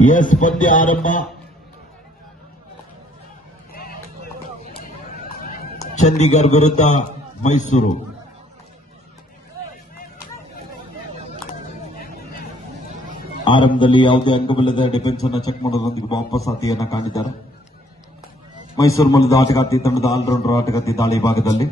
S ಪಂದ್ಯ ಆರಂಭ. ಚಂಡೀಗಢ ವಿರುದ್ಧ ಮೈಸೂರು. ಆರಂಭದಲ್ಲಿ ಯಾವುದೇ ಅಂಗವಿಲ್ಲದ ಡಿಫೆನ್ಸ್ ಅನ್ನು ಚೆಕ್ ಮಾಡೋದರೊಂದಿಗೆ ವಾಪಸ್ ಆತಿಯನ್ನ ಕಾಣಿದ್ದಾರೆ. ಮೈಸೂರು ಮೂಲದ ಆಟಗಾರ್ತಿ ತಂಡದ ಆಲ್ರೌಂಡರ್ ಆಟಗಾರ್ತಿ ದಾಳಿ ಭಾಗದಲ್ಲಿ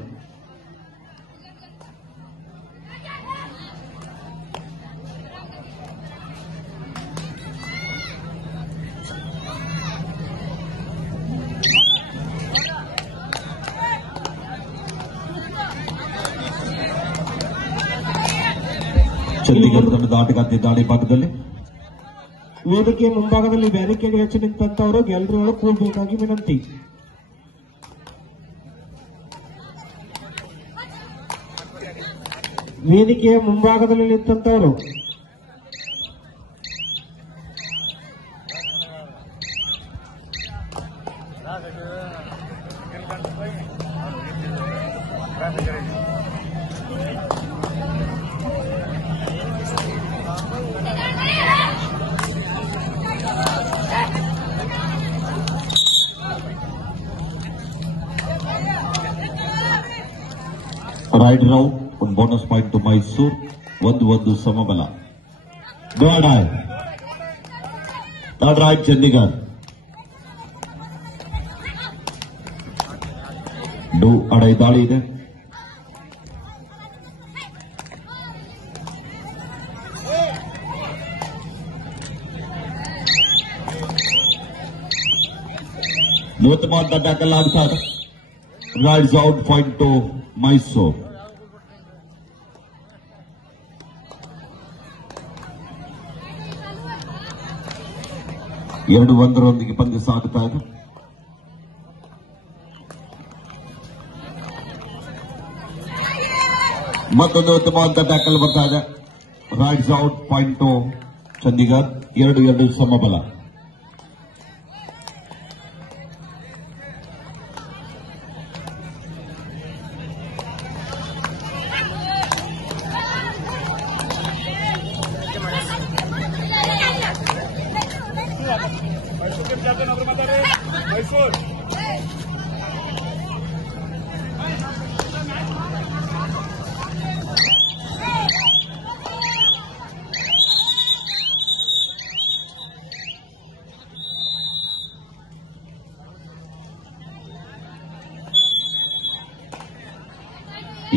ಚಂಡೀಗಢ ತಂಡದ ಆಟಗಾರ್ತಿ ದಾಳಿ ಭಾಗದಲ್ಲಿ ವೇದಿಕೆ ಮುಂಭಾಗದಲ್ಲಿ ಬ್ಯಾರಿಕೇಡ್ ಹೆಚ್ಚು ನಿಂತವರು ಗೆಲ್ಲರು ಕೂಡಬೇಕಾಗಿ ವಿನಂತಿ. ವೇದಿಕೆಯ ಮುಂಭಾಗದಲ್ಲಿ ನಿಂತವರು ರೈಡ್ ರೌಂಡ್ ಒಂದು ಬೋನಸ್ ಪಾಯಿಂಟ್ ಟು ಮೈಸೂರು. 1-1 ಸಮಬಲ. ರೈಡ್ ಚಂಡೀಗಢ. ಅಡೈ ದಾಳಿ ಇದೆ. ನೂತನ ಟ್ಯಾಕಲ್ ಆಡ್ತಾರೆ. Raids out point to Mysuru. ಎರಡು ಒಂದರೊಂದಿಗೆ ಪಂದ್ಯ ಸಾಗುತ್ತಾ ಇದೆ. ಮತ್ತೊಂದು ಉತ್ತಮವಾದ ಟ್ಯಾಕಲ್ ಬರ್ತಾ ಇದೆ. Raids out point to Chandigarh. 2-2 ಸಮಬಲ.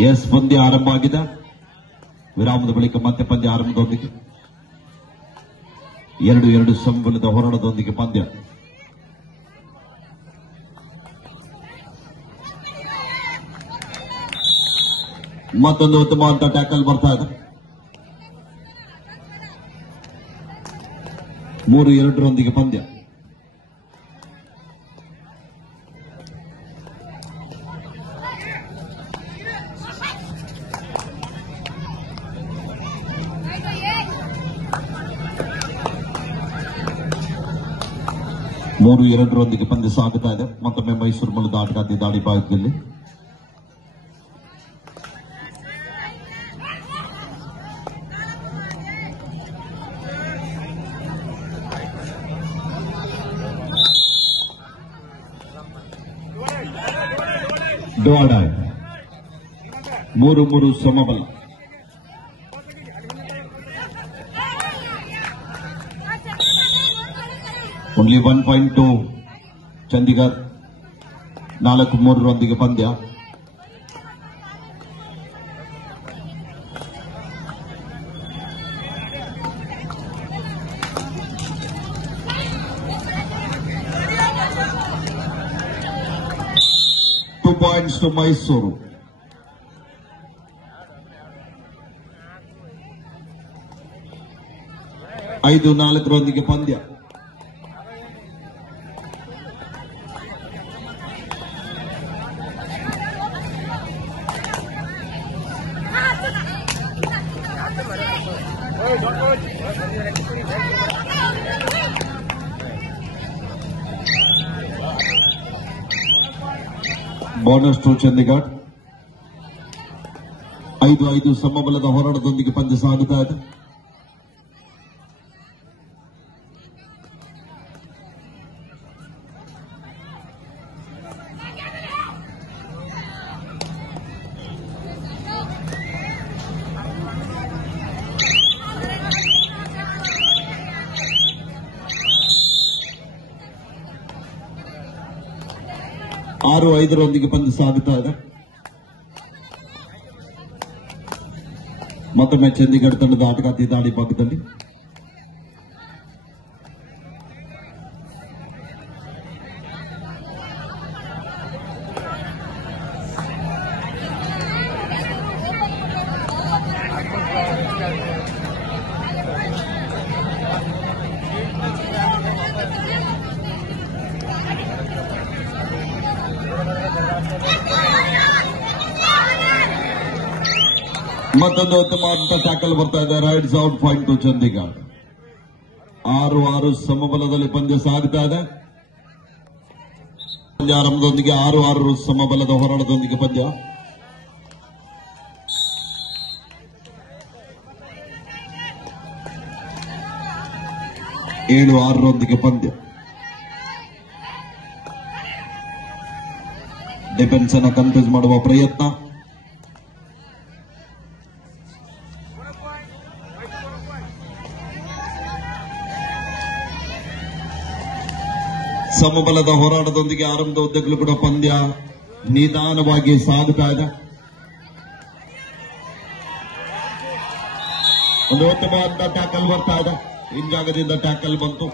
ಎಸ್ ಪಂದ್ಯ ಆರಂಭ ಆಗಿದೆ. ವಿರಾಮದ ಬಳಿಕ ಮತ್ತೆ ಪಂದ್ಯ ಆರಂಭದೊಂದಿಗೆ 2-2 ಸಮಬಲದ ಹೋರಾಟದೊಂದಿಗೆ ಪಂದ್ಯ. ಮತ್ತೊಂದು ಉತ್ತಮವಾದ ಟ್ಯಾಕಲ್ ಬರ್ತಾ ಇದೆ. 3-2 ಪಂದ್ಯ. ಮೂರು 2 ಪಂದ್ಯ ಸಾಗುತ್ತಾ ಇದೆ. ಮತ್ತೊಮ್ಮೆ ಮೈಸೂರು ಮೂಲದ ಆಟಗಾರ್ತಿ ದಾಳಿ ಭಾಗದಲ್ಲಿ ಡೋಡಾಯ್. 3-3 ಸಮಬಲ. Only 1 point to Chandigarh. 4-3 ಪಂದ್ಯ. Points to Mysuru. ಐದು 4 ಪಂದ್ಯ. Bonus to Chandigarh. 5-5 ಸಮಬಲದ ಹೋರಾಟದೊಂದಿಗೆ ಪಂದ್ಯ ಸಾಗುತ್ತಾ ಇದೆ. 6-5 ಪಂದ್ಯ ಸಾಗುತ್ತಾ ಇದೆ. ಮತ್ತೊಮ್ಮೆ ಚಂಡೀಗಢ ತಂಡದ ಆಟಗಾರ್ತಿ ದಾಳಿ ಭಾಗದಲ್ಲಿ ಮತ್ತೊಂದು ಉತ್ತಮವಾದಂತಹ ಟ್ಯಾಕಲ್ ಬರ್ತಾ ಇದೆ. Raids out point to Chandigarh. 6-6 ಸಮಬಲದಲ್ಲಿ ಪಂದ್ಯ ಸಾಗ್ತಾ ಇದೆ. ಪಂದ್ಯ ಆರಂಭದೊಂದಿಗೆ 6-6 ಸಮಬಲದ ಹೋರಾಟದೊಂದಿಗೆ ಪಂದ್ಯ. ಏಳು 6 ಪಂದ್ಯ. ಡಿಫೆನ್ಸ್ ಅನ್ನು ಕನ್ಫ್ಯೂಸ್ ಮಾಡುವ ಪ್ರಯತ್ನ. ಸಮಬಲದ ಹೋರಾಟದೊಂದಿಗೆ ಆರಂಭದ ಉದ್ದಕ್ಕೂ ಕೂಡ ಪಂದ್ಯ ನಿಧಾನವಾಗಿ ಸಾಗುತ್ತಾ ಇದೆ. ಒಂದು ಉತ್ತಮವಾದ ಟ್ಯಾಕಲ್ ಬರ್ತಾ ಇದೆ. ಹಿಂಜಾಗದಿಂದ ಟ್ಯಾಕಲ್ ಬಂತು.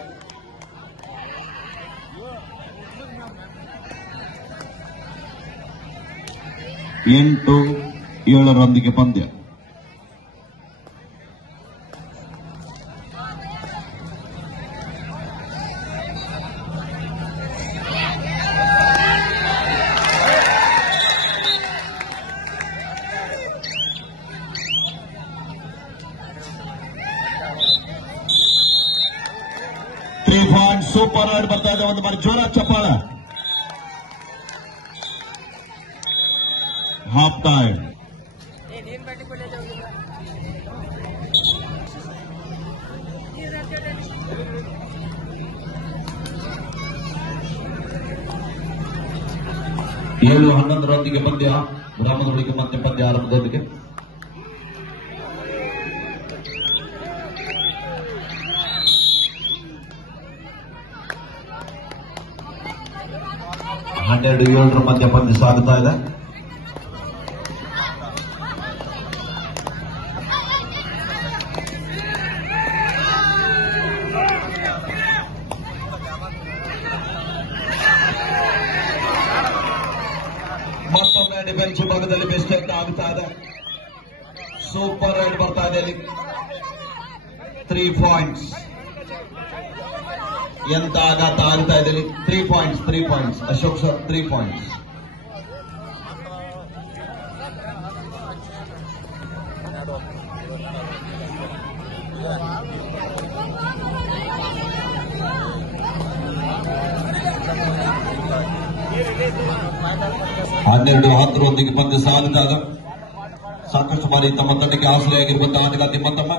8-7 ಪಂದ್ಯ. ಸೂಪರ್ ರೈಡ್ ಬರ್ತಾ ಇದೆ. ಒಂದು ಬಾರಿ ಜೋರ ಚಪ್ಪಾಳ. Half time. ಏಳು 11 ಪಂದ್ಯ. ವಿರಾಮದೊಂದಿಗೆ ಮತ್ತೆ ಪಂದ್ಯ ಆರಂಭದೊಂದಿಗೆ. ಹನ್ನೆರಡು 7 ಮಧ್ಯ ಪಂದ್ಯ ಸಾಗುತ್ತಾ ಇದೆ. ಮತ್ತೊಮ್ಮೆ ಡಿಫೆನ್ಸ್ ಭಾಗದಲ್ಲಿ ಮಿಸ್ಟೇಕ್ ಆಗುತ್ತಾ ಇದೆ. ಸೂಪರ್ ರೈಡ್ ಬರ್ತಾ ಇದೆ ಇಲ್ಲಿ. 3 ಪಾಯಿಂಟ್ಸ್. ಎಂತ ಆಘಾತ ಆಗ್ತಾ ಇದೆ ಇಲ್ಲಿ. 3 ಪಾಯಿಂಟ್ಸ್. Ashok sir 3 points. ಹನ್ನೆರಡು 10 ಪಂದ್ಯ ಸಾಗುತ್ತಾ ಇದೆ. ಸಾಕಷ್ಟು ಬಾರಿ ತಮ್ಮ ತಂಡಕ್ಕೆ ಆಸರೆಯಾಗಿರುವಂತಹ ಆಟಗಾರ್ತಿ ಮತ್ತಮ್ಮ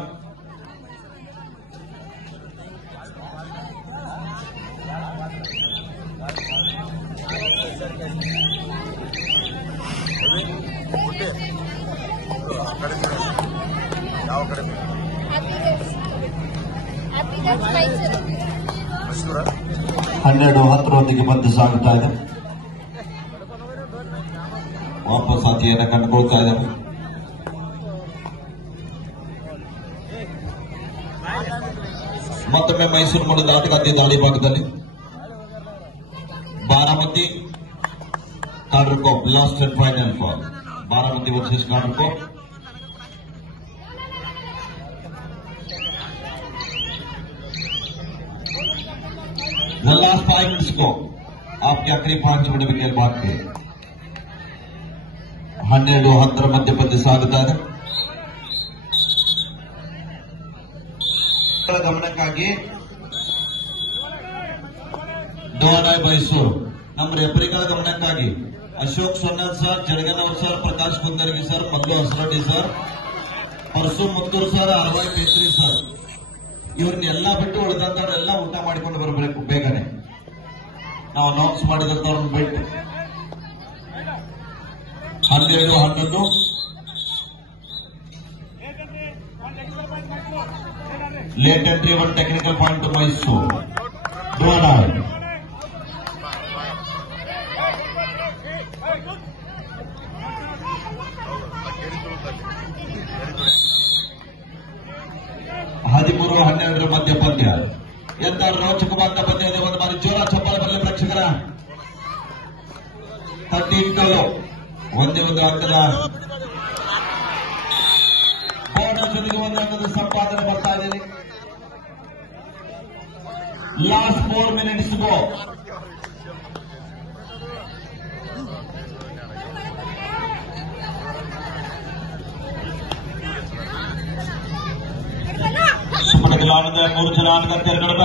ಹನ್ನೆರಡು 10 ಪಂದ್ಯ ಸಾಗುತ್ತಾ ಇದೆ. ವಾಪಸ್ ಆತಿಯನ್ನು ಕಂಡುಕೊಳ್ತಾ ಇದ್ದಾರೆ. ಮತ್ತೊಮ್ಮೆ ಮೈಸೂರು ಮೂಲದ ಆಟಗಾರ್ತಿ ದಾಳಿ ಭಾಗದಲ್ಲಿ Baramati Kadrakop last and final call. Baramati versus Kadrakop. The last 5 minutes को आपके आखिरी 5 मिनट में खेल बात के 12-10 ಮಧ್ಯ ಪಂದ್ಯ ಸಾಗುತ್ತಾ ಇದೆ. ಗಮನಕ್ಕಾಗಿ ಡೋನಾಯ್ ಮೈಸೂರು ನಮ್ಮ ರೆಫರಿಗಳ ಗಮನಕ್ಕಾಗಿ Ashok Sonnal sir, Jadaganavar sir, Prakash Kundargi sir, Mallu Hasaraddi sir, Parasu Muthuru sir, Aravai Petri sir, ಇವ್ರನ್ನೆಲ್ಲ ಬಿಟ್ಟು ಉಳಿದಂತವ್ರೆಲ್ಲ ಊಟ ಮಾಡಿಕೊಂಡು ಬರಬೇಕು ಬೇಗನೆ. ನಾವು ಅನೌನ್ಸ್ ಮಾಡಿದಂತವ್ರನ್ನ ಬಿಟ್ಟು 12-11 late entry 1 technical point to Mysuru. ಅಂತ ಪಂದ್ಯ ಇದೆ. ಒಂದು ಬಾರಿ ಜೋರ ಚಪ್ಪಾಳೆ ಬರಲಿ ಪ್ರೇಕ್ಷಕರ. 13 ಒಂದೇ ಒಂದು ಅಂಕದ ಬೋನಸ್ ಜೊತೆಗೆ ಒಂದು ಅಂಕದ ಸಂಪಾದನೆ ಬರ್ತಾ ಇದೆ. ಲಾಸ್ಟ್ 4 minutes ಗೋ. ಸುಮ್ಮನೆ 3 ಜನ ಆಟಗಾರ್ತಿಯರು ನಡೆದ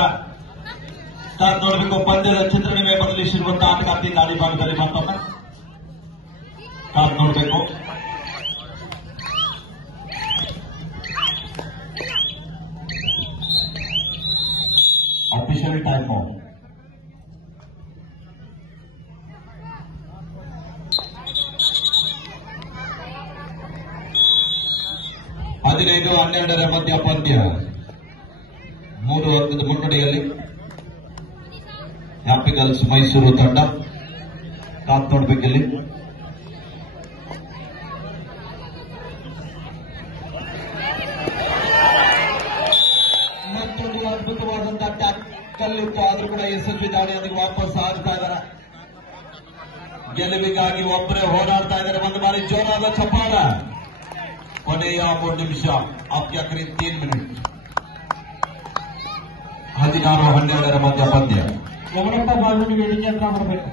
ಸ್ಟಾರ್ಟ್ ನೋಡಬೇಕು. ಪಂದ್ಯದ ಚಿತ್ರಣಿಮೆ ಬದಲಿಸಿರುವಂತಹ ಆಟಗಾರ್ತಿ ಗಾಡಿ ಭಾಗದಲ್ಲಿ ಮತ್ತೊಮ್ಮೆ ಸ್ಟಾರ್ಟ್ ನೋಡಬೇಕು. ಅಫಿಷಿಯಲ್ ಟೈಮ್ 15-12 ಮಧ್ಯ ಪಂದ್ಯ. 3 ಅಂಕದ ಮುನ್ನಡೆಯಲ್ಲಿ ಹ್ಯಾಪಿ ಗರ್ಲ್ಸ್ ಮೈಸೂರು ತಂಡ. ಟಾಪ್ ನೋಡ್ಬೇಕಿಲ್ಲಿ. ಮತ್ತೊಂದು ಅದ್ಭುತವಾದಂತಹ ಟ್ಯಾಕಲ್ ಇತ್ತು, ಆದ್ರೂ ಕೂಡ ಯಶಸ್ವಿ ದಾಳಿಯೊಂದಿಗೆ ವಾಪಸ್ ಆಗ್ತಾ ಇದ್ದಾರೆ. ಗೆಲುವಿಗಾಗಿ ಒಬ್ಬರೇ ಹೋರಾಡ್ತಾ ಇದ್ದಾರೆ. ಒಂದು ಬಾರಿ ಜೋರಾದ ಚಪ್ಪಾಳ. ಕೊನೆಯ 3 ನಿಮಿಷ. ಆಪ್ಯ ಕರೀ 3 ಮಿನಿಟ್. 16-12 ಮಧ್ಯ ಪಂದ್ಯ. ಗಮನಪ್ಪ ಬಾಲ್ಮನಿ ವೇದಿಕೆ ಅಂತ ಮಾಡಬೇಕು.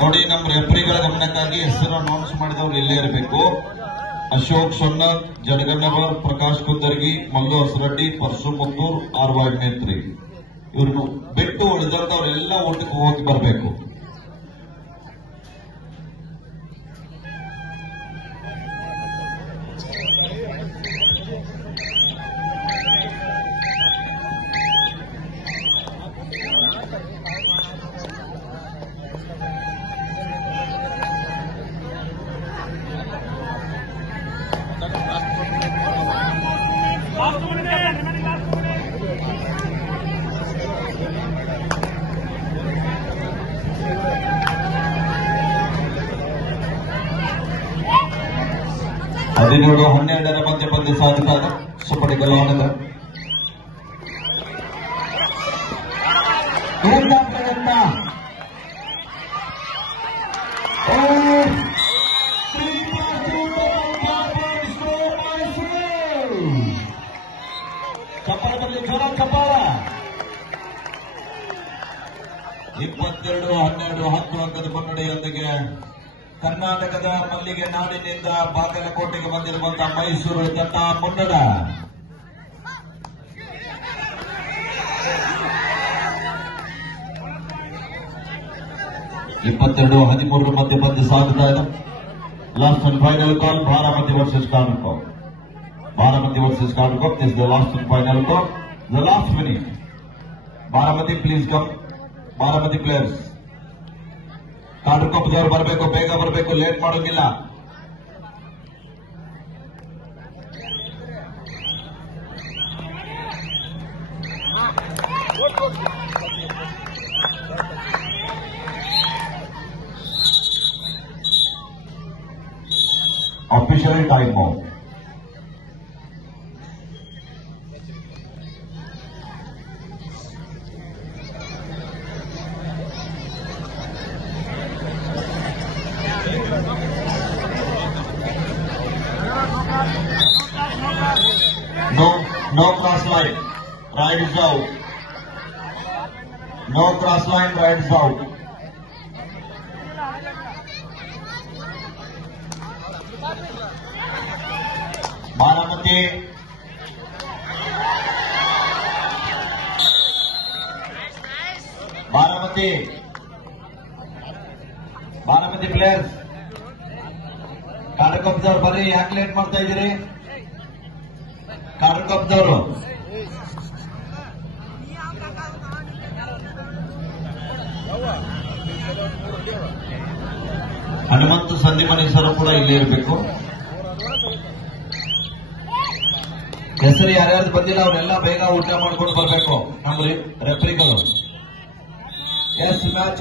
ನೋಡಿ, ನಮ್ಮ ರೆಫರಿಗಳ ಗಮನಕ್ಕಾಗಿ ಹೆಸರು ಅನೌನ್ಸ್ ಮಾಡಿದವರು ಇಲ್ಲೇ ಇರಬೇಕು. ಅಶೋಕ್ ಸೊನ್ನತ್, ಜಡಗಣ್ಣವರ್, ಪ್ರಕಾಶ್ ಕುಂದರ್ಗಿ, ಮಲ್ಲು ಹಸರಡ್ಡಿ, ಪರಸು ಮುತ್ತೂರ್, ಆರ್ವಾಡ್ ನೇತ್ರಿ. ಇವ್ರನ್ನು ಬಿಟ್ಟು ಉಳಿದಂತವರೆಲ್ಲ ಊಟಕ್ಕೆ ಹೋಗಿ ಬರಬೇಕು. ಹದಿನೇಳು 12 ಮಧ್ಯ ಪಂದ್ಯ ಸಾಗುತ್ತಾ ಇದೆ. ಸುಪಡಿ ಗಲಾಟದ ಪ್ರಯತ್ನ. ಚಪ್ಪಾಳ ಬರಲಿ, ಜೋರ ಚಪ್ಪಾಳ. 22-12 10 ಅಂಕದ ಮುನ್ನಡೆಯೊಂದಿಗೆ ಕರ್ನಾಟಕದ ಮಲ್ಲಿಗೆ ನಾಡಿನಿಂದ ಬಾಗಲಕೋಟೆಗೆ ಬಂದಿರುವಂತಹ ಮೈಸೂರು ತಂಡ ಮುನ್ನಡ. ಇಪ್ಪತ್ತೆರಡು 13 ಮಧ್ಯ ಪಂದ್ಯ ಸಾಗುತ್ತಾ ಇದೆ. Last and final call Baramati versus Kanuru. Baramati versus Kanuru. This the last and final call. The last minute. Baramati please come. Baramati players. ಕಾಡುಕೊಪ್ಪದವರು ಬರಬೇಕು, ಬೇಗ ಬರಬೇಕು, ಲೇಟ್ ಮಾಡೋಂಗಿಲ್ಲ. Official time out. No cross line. Ride is out. No cross line. Ride is out. Baramati. Baramati players. ಕಾಡುಕೊಪ್ಪದವ್ರು ಬರ್ರಿ, ಯಾಕೆ late ಮಾಡ್ತಾ ಇದ್ದೀರಿ? ಕಾಡುಕೊಪ್ಪದವರು Hanumantha ಸಂದಿಮನಿ sir ಕೂಡ ಇಲ್ಲೇ ಇರಬೇಕು. ಹೆಸರು ಯಾರ್ಯಾರು ಬಂದಿಲ್ಲ ಅವರೆಲ್ಲ ಬೇಗ ಊಟ ಮಾಡ್ಕೊಂಡು ಬರಬೇಕು ನಮ್ಮ ರೆಫರಿಗಳು. S match